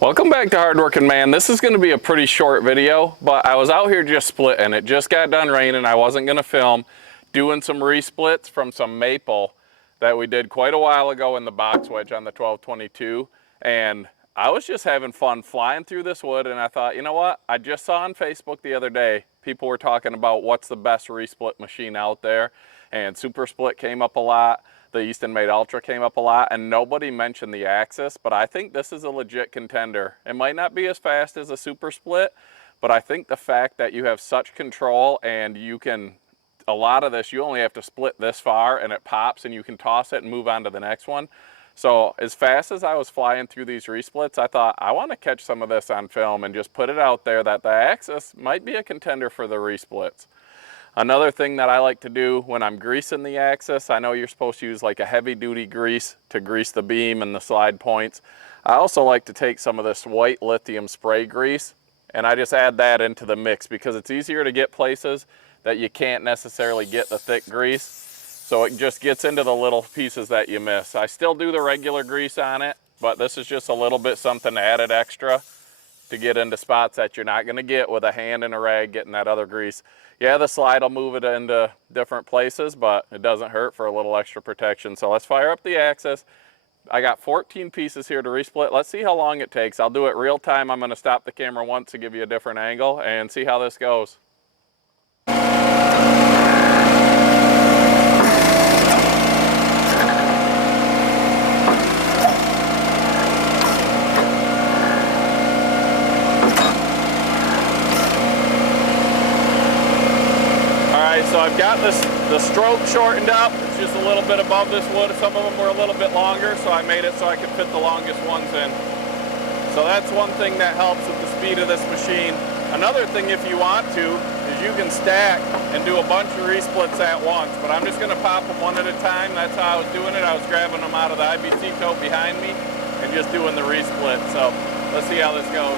Welcome back to Hardworking Man. This is going to be a pretty short video, but I was out here just splitting. It just got done raining. I wasn't going to film. Doing some resplits from some maple that we did quite a while ago in the box wedge on the 1222. And I was just having fun flying through this wood, and I thought, you know what? I just saw on Facebook the other day, people were talking about what's the best resplit machine out there, and Super Split came up a lot. The Eastonmade Ultra came up a lot, and nobody mentioned the Axis, but I think this is a legit contender. It might not be as fast as a Super Split, but I think the fact that you have such control and you can, a lot of this, you only have to split this far and it pops and you can toss it and move on to the next one. So as fast as I was flying through these resplits, I thought I want to catch some of this on film and just put it out there that the Axis might be a contender for the resplits. Another thing that I like to do when I'm greasing the Axis, I know you're supposed to use like a heavy duty grease to grease the beam and the slide points. I also like to take some of this white lithium spray grease and I just add that into the mix because it's easier to get places that you can't necessarily get the thick grease. So it just gets into the little pieces that you miss. I still do the regular grease on it, but this is just a little bit something added extra to get into spots that you're not going to get with a hand and a rag getting that other grease. Yeah, the slide will move it into different places, but it doesn't hurt for a little extra protection. So let's fire up the Axis. I got 14 pieces here to resplit. Let's see how long it takes. I'll do it real time. I'm going to stop the camera once to give you a different angle and see how this goes. So I've got the stroke shortened up. It's just a little bit above this wood. Some of them were a little bit longer, so I made it so I could fit the longest ones in. So that's one thing that helps with the speed of this machine. Another thing, if you want to, is you can stack and do a bunch of resplits at once, but I'm just going to pop them one at a time. That's how I was doing it. I was grabbing them out of the IBC tote behind me and just doing the resplit. So let's see how this goes.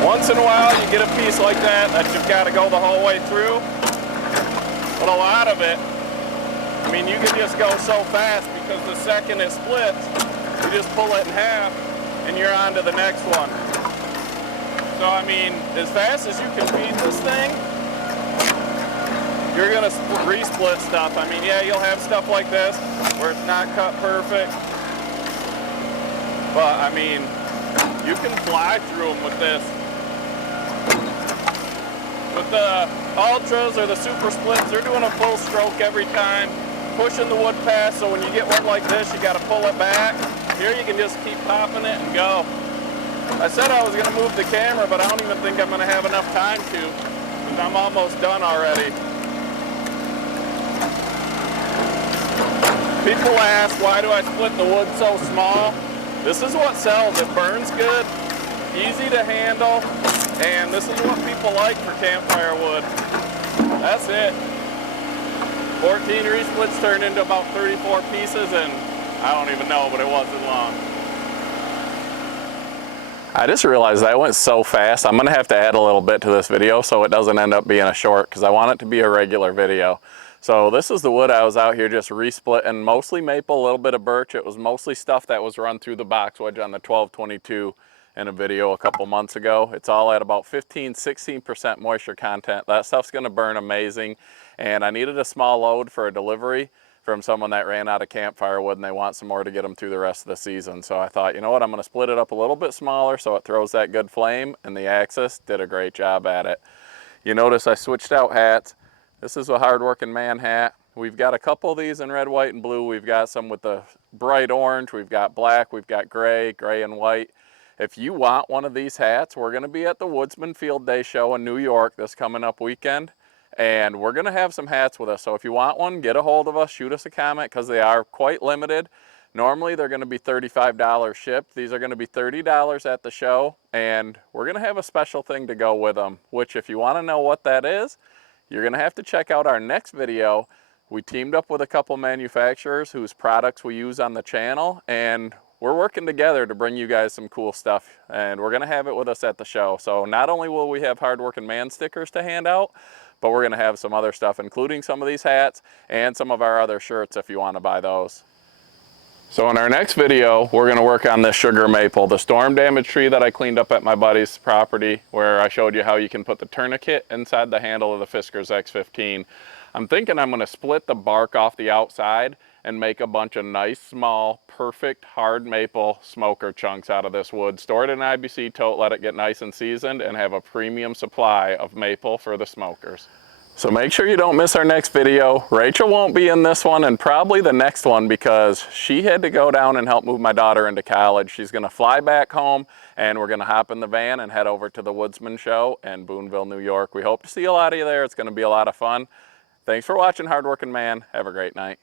Once in a while you get a piece like that you've got to go the whole way through, but a lot of it, I mean, you can just go so fast because the second it splits, you just pull it in half and you're on to the next one. So I mean, as fast as you can feed this thing, you're going to resplit stuff. I mean, yeah, you'll have stuff like this where it's not cut perfect, but I mean, you can fly through them with this. With the Ultras or the Super Splits, they're doing a full stroke every time, pushing the wood past, so when you get one like this, you got to pull it back. Here you can just keep popping it and go. I said I was going to move the camera, but I don't even think I'm going to have enough time to, because I'm almost done already. People ask, why do I split the wood so small? This is what sells. It burns good, easy to handle, and this is what people like for campfire wood. That's it. 14 resplits turned into about 34 pieces, and I don't even know, but it wasn't long. I just realized that went so fast. I'm gonna have to add a little bit to this video so it doesn't end up being a short, because I want it to be a regular video. So this is the wood I was out here just resplitting, mostly maple, a little bit of birch. It was mostly stuff that was run through the box wedge on the 1222 in a video a couple months ago. It's all at about 15–16% moisture content. That stuff's gonna burn amazing. And I needed a small load for a delivery from someone that ran out of campfire wood and they want some more to get them through the rest of the season. So I thought, you know what, I'm gonna split it up a little bit smaller so it throws that good flame, and the Axis did a great job at it. You notice I switched out hats. This is a Hardworking Man hat. We've got a couple of these in red, white, and blue. We've got some with the bright orange. We've got black. We've got gray and white. If you want one of these hats, we're going to be at the Woodsman Field Day Show in New York this coming up weekend, and we're going to have some hats with us. So if you want one, get a hold of us, shoot us a comment, because they are quite limited. Normally they're going to be $35 shipped. These are going to be $30 at the show, and we're going to have a special thing to go with them, which if you want to know what that is, you're going to have to check out our next video. We teamed up with a couple manufacturers whose products we use on the channel, and we're working together to bring you guys some cool stuff, and we're going to have it with us at the show. So not only will we have Hardworking Man stickers to hand out, but we're going to have some other stuff, including some of these hats and some of our other shirts if you want to buy those. So in our next video, we're gonna work on this sugar maple, the storm damaged tree that I cleaned up at my buddy's property, where I showed you how you can put the tourniquet inside the handle of the Fiskars X15. I'm thinking I'm gonna split the bark off the outside and make a bunch of nice, small, perfect, hard maple smoker chunks out of this wood. Store it in an IBC tote, let it get nice and seasoned, and have a premium supply of maple for the smokers. So make sure you don't miss our next video. Rachel won't be in this one and probably the next one because she had to go down and help move my daughter into college. She's gonna fly back home and we're gonna hop in the van and head over to the Woodsman Show in Boonville, New York. We hope to see a lot of you there. It's gonna be a lot of fun. Thanks for watching, hardworking man. Have a great night.